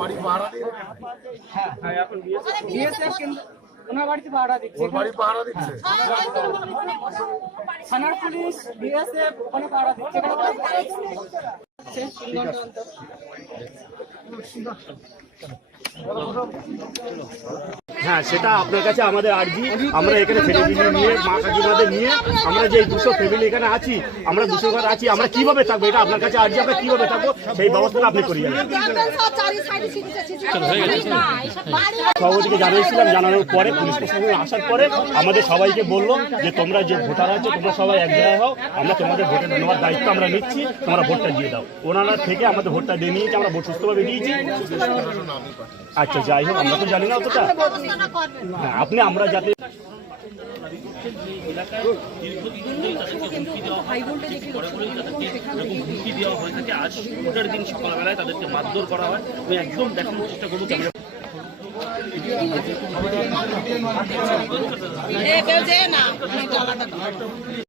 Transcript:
বাড়ি পাহারা দিয়ে হ্যাঁ হ্যাঁ এখন বিএসএফ কেন্দ্র ওনার বাড়িতে পাহারা দিচ্ছে। ওর বাড়ি পাহারা দিচ্ছে। থানার পুলিশ বিএসএফ ওখানে পাহারা দিচ্ছে। তিন ঘন্টা অন্তর। হ্যাঁ, সেটা আপনার কাছে আমাদের আর্জি। আমরা এখানে ফ্যামিলি নিয়ে মা কাকিমাদের নিয়ে আমরা যে 200 ফ্যামিলি এখানে আছি, আমরা 200 ঘর আছি, আমরা কিভাবে থাকবো, এটা আপনার কাছে আর্জি। আমরা কিভাবে থাকবো সেই ব্যবস্থাটা আপনি করিয়ে দেন। সভাপতিকে জানিয়েছিলাম, জানানোর পরে পুলিশ প্রশাসন আসার পরে আমাদের সবাইকে বললো যে তোমরা যে ভোটার আছে তোমরা সবাই এক জায়গায় হও, আমরা তোমাদের ভোটে নেওয়ার দায়িত্ব আমরা নিচ্ছি, তোমরা ভোটটা দিয়ে দাও। ওনারা থেকে আমাদের ভোটটা দিয়ে নিয়েছি, আমরা ভোট সুস্থভাবে দিয়েছি। আচ্ছা, যাই হোক, আমরা তো জানি না অতটা। হ্যাঁ, আপনি আমরা যাতে হুমকি দেওয়া হয়ে থাকে। আজ ভোটের দিন সকালবেলায় তাদেরকে মারধর করা হয়। আমি একদম দেখানোর চেষ্টা করবো ক্যামেরা।